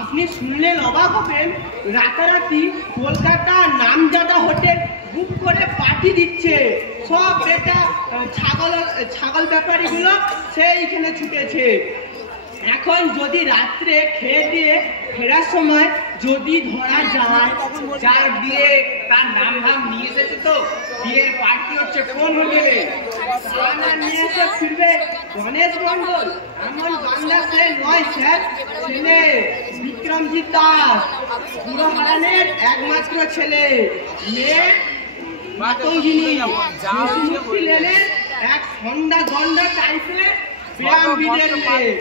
আপনি শুনলেন অবাক হবেন, রাতারাতি কলকাতার নামজাদা হোটেল বুক করে পার্টি দিচ্ছে। সব বেটা ছাগল ব্যাপারীগুলো সেইখানে ছুটেছে। এখন যদি রাত্রে খেয়ে দিয়ে ফেরার সময় যদি ধরা যায়, যার বিয়ে তার নাম ধাম নিয়ে এসেছে, তো বিয়ের পার্টি হচ্ছে কোন হোটেলে? রান্না নিয়ে এসে ফিরবে গণেশ মন্ডল। এমন বাংলা সে নয় স্যার, ছেলে বিক্রমজিৎ দাস, পুরো হারানের একমাত্র ছেলে। মেয়ে মাতঙ্গিনী, মুক্তি লেনের এক সন্ধ্যা গন্ডা টাইপের ব্যায়ামবিদের মেয়ে।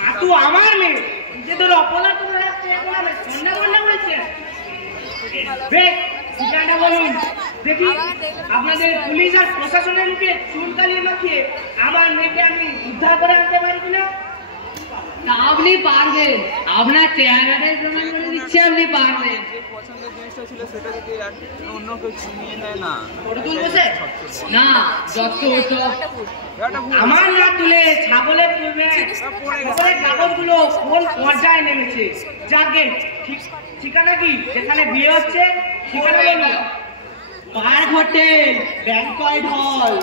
মাতু আমার মেয়ে, নিজেদের অপরাধ তোমরা সন্ধ্যা গন্ডা বলছে। বেশ, ঠিকানা বলুন দেখি। আপনাদের পুলিশ আর প্রশাসনের মুখে চুনকালি মাখিয়ে আমার মেয়েকে আমি উদ্ধার করে আনতে পারি কিনা? তা আপনি পারবেন, আপনার চেহারাটাই প্রমাণ করে দিচ্ছে আপনি পারবেন। যে পছন্দের জিনিসটা ছিল সেটা যদি অন্য কেউ ছিনিয়ে নেয় না, না যত এটা ভুল। আমার না তুলে ছাগলের তুলবে। খবরের কাগজগুলো কোন পর্যায়ে নেমেছে? যাকে ঠিকানা কি যেখানে বিয়ে হচ্ছে ঠিকানা বলুন। পার্ক হোটেল, ব্যাংকয়েট হল।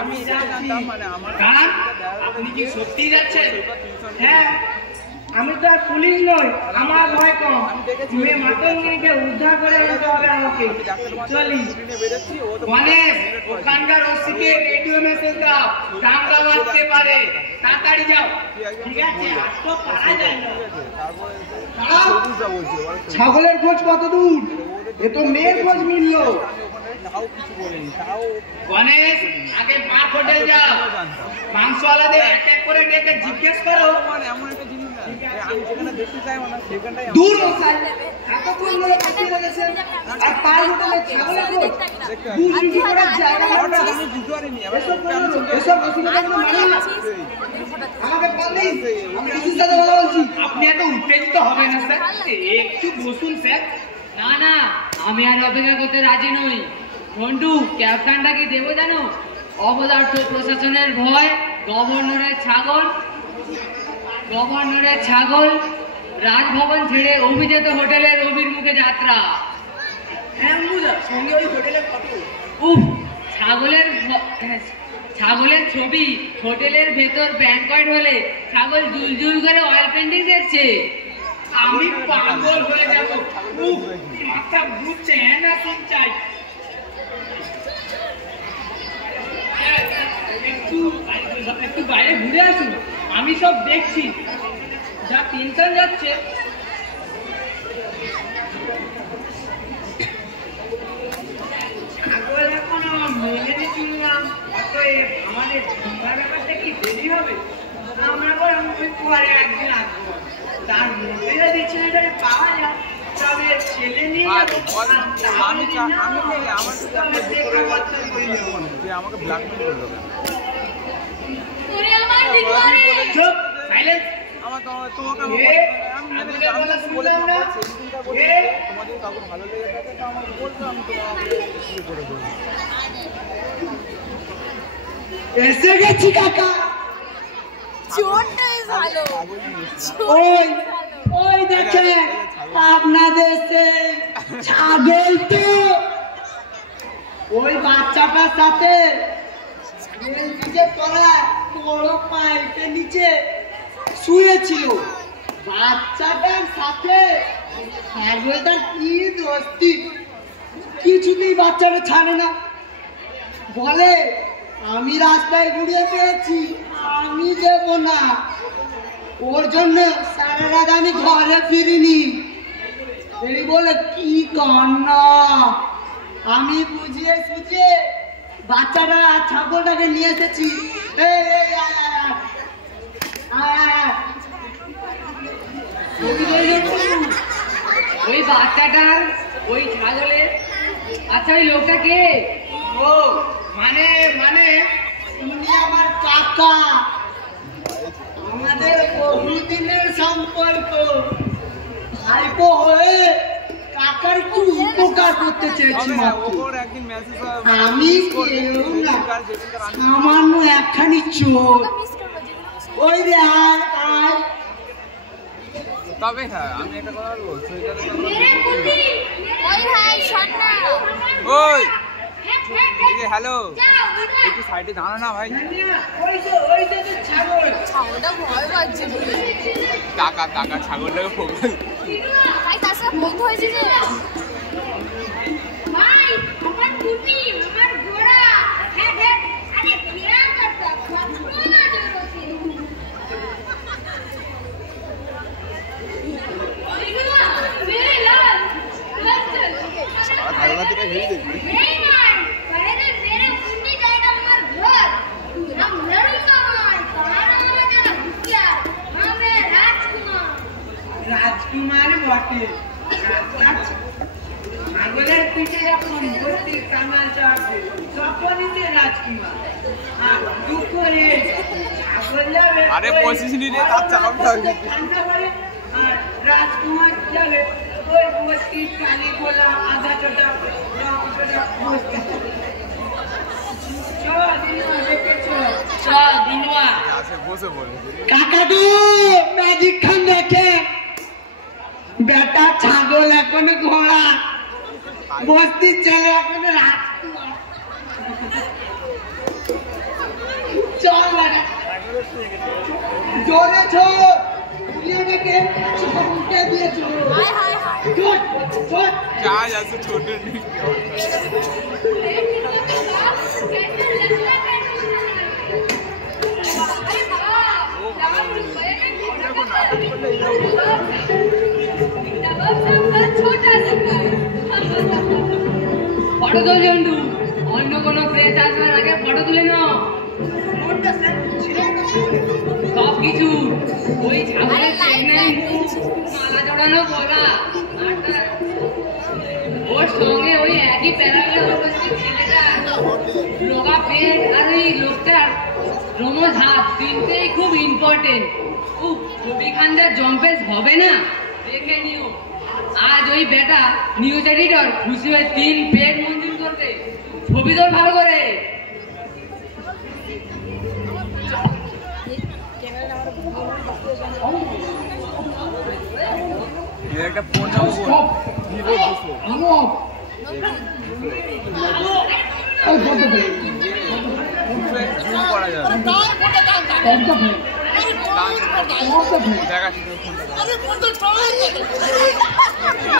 আমি জানতাম, মানে আমার দাঁড়ান, আপনি কি সত্যি যাচ্ছেন? হ্যাঁ, আমি তো আর পুলিশ নই, আমার ভয় কম। মেয়ে মাতঙ্গিনীকে উদ্ধার করে আনতে হবে আমাকে। চলি। বেরোচ্ছি, ও তো গণেশ, ওখানকার ওসিকে রেডিও মেসেজ দাও, দাঙ্গা বাজতে পারে, তাড়াতাড়ি যাও। ঠিক আছে, আর তো পারা যায় না। তারপরে দাঁড়াও। সবুজটা বলছে, ছাগলের খোঁজ কত দূর? এ তো মেয়ের খোঁজ মিললো। তাও কিছু বলেনি, তাও গণেশ, আগে পার্ক হোটেল যাও, জানতাম। মাংসওয়ালাদের এক এক করে ডেকে জিজ্ঞেস করো। মানে এমন একটা জিনিস না, আমি যেখানে দেখতে চাই না সেখানটাই দূর মশাই, এতক্ষণ ধরে কথা বলেছেন আর পার্ক হোটেলে ছাগলের খোঁজ? দুর্নীতি করার জায়গা লাগবে না। আমি বুঝতে পারিনি। এসব অসুবিধা তো মানে না। আমাকে বললেই আমি কিছুর সাথে কথা বলছি। আপনি এত উত্তেজিত হবেন না স্যার, একটু বসুন স্যার। না না, আমি আর অপেক্ষা করতে রাজি নই। ঘন্টু, ক্যাপ্টেনটা কি দেবো জানো? অপদার্থ প্রশাসনের ভয়, গভর্নরের ছাগল, রাজভবন ছেড়ে অভিজাত হোটেলে রবির মুখে যাত্রা। সঙ্গে ওই হোটেলের ফটো। উফ, ছাগলের ছবি হোটেলের ভেতর ব্যাংকয়েট হলে ছাগল জুলজুল করে অয়েল পেন্টিং দেখছে। আমি পাগল হয়ে যাব। উফ, মাথা ঘুরছে, হ্যাঁ না শুন চাই। একটু বাইরে ঘুরে আসুন, আমি সব দেখছি। যা টেনশন যাচ্ছে। ছাগল এখনো মেলেনি শুনলাম, অতএব আমাদের ঢোকার ব্যাপারটা কি দেরি হবে? আমরা বরং ওই পরে একদিন আসবো। তার মধ্যে যদি ছেলেটাকে পাওয়া যায়, তবে ছেলে নিয়ে যাবো। আমি যে আমাকে ব্ল্যাকমেল করলো কেন? ওরে আমার দিদিমারে চুপ, সাইলেন্স। আমার তোমাকে আমি আপনাদের বলা শুনলাম না? তোমার যদি কাউকে ভালো লেগে থাকে তো আমাকে বলতো, আমি তোমাকে ইয়ে করে দেবো। এসে গেছি কাকা। চোরটাই ভালো। ওই ওই দেখেন আপনাদের সেই ছাগল তো ওই বাচ্চাটার সাথে নিচে তোলা বড় পাইপের নিচে শুয়েছিল। বাচ্চাটার সাথে ছাগলটার কি দোস্তি, কিছুতেই বাচ্চাটা ছাড়ে না। বলে আমি রাস্তায় ঘুরিয়ে পেয়েছি, আমি দেব না। ওর জন্য সারা রাত আমি ঘরে ফিরিনি। এই বলে কি কান্না। আমি বুঝিয়ে সুঝিয়ে বাচ্চাটা ছাগলটাকে নিয়ে এসেছি। এই, এই, আয়, আয়, আয়। আয়, আয়, আয়। ওই বাচ্চাটার, ওই ছাগলের, আচ্ছা ওই লোকটা কে? ও মানে মানে উনি আমার কাকা। আমাদের বহুদিনের সম্পর্ক। ভাইপো হয়ে কাকা কাকার একটু উপকার করতে চেয়েছি হবে মাত্র। ওর একদিন মেসেজ আমি কেউ না, সামান্য একখানি চোর। ওই রে আয় আয়। তবে হ্যাঁ আমি একটা কথা বলবো সোয়েটারে ওই হাই শট না ওই হ্যালো একটু সাইডে দাঁড়া না ভাই ছাগলটা ভয় পাচ্ছে টাকা ছাগলটাকে ফোকাস ভাই তার সাথে বন্ধু হয়েছে যে ভাই আমার টুপি আমার ঘোড়া হ্যাঁ হ্যাঁ আরে क्या करता खतरो ना जरूरत मेरे लाल ভালো থেকে হেরি দেখবি नहीं मान पहले मेरे कुंडी जाएगा हमार घर हम लड़ूंगा मैं तुम्हारा जरा भूतिया हाँ मैं राजकुमार রাজকুমার বটে ছাগলের পিঠে যখন ভর্তি কামাল চাপবে তখনই সে রাজকুমার। আর দুঃখ রে ছাগল যাবে আরে পঁচিশ নিলে তার চাপটা ঠান্ডা পড়ে আর রাজকুমার যাবে ওই বস্তি কালি গোলা আধা চোটা বস্তি। বসে বলে কাকা তো ম্যাজিক খান দেখে বেটা ছাগল এখন ঘোড়া বস্তি ছেলে এখন রাজকুমার। চল বেটা জোরে ছোড় উড়িয়ে দেখে উল্টে দিয়ে চলো हाय हाय हाय ছোট ছোট যা যাচ্ছে ছোট নেই ফটো তোল জন্টু অন্য কোনো প্রেস আসবার আগে ফটো তুলে নাও সব কিছু ওই ছাগলের প্রেগন্যান্ট মালা জড়ানো গলা আর তার ওর সঙ্গে ওই একই প্যারাগ্রাফ উপস্থিত ছেলেটা রোগা পেট আর ওই লোকটার রোমজ হাত তিনটেই খুব ইম্পর্টেন্ট ছবি খান যা জম্পেস হবে না দেখে নিও আজ ওই বেটা নিউজ এডিটর খুশি হয়ে 3 পেজ মঞ্জুর করবে ছবি তোর ভালো করে একটা ফোন করা যাবে দেখা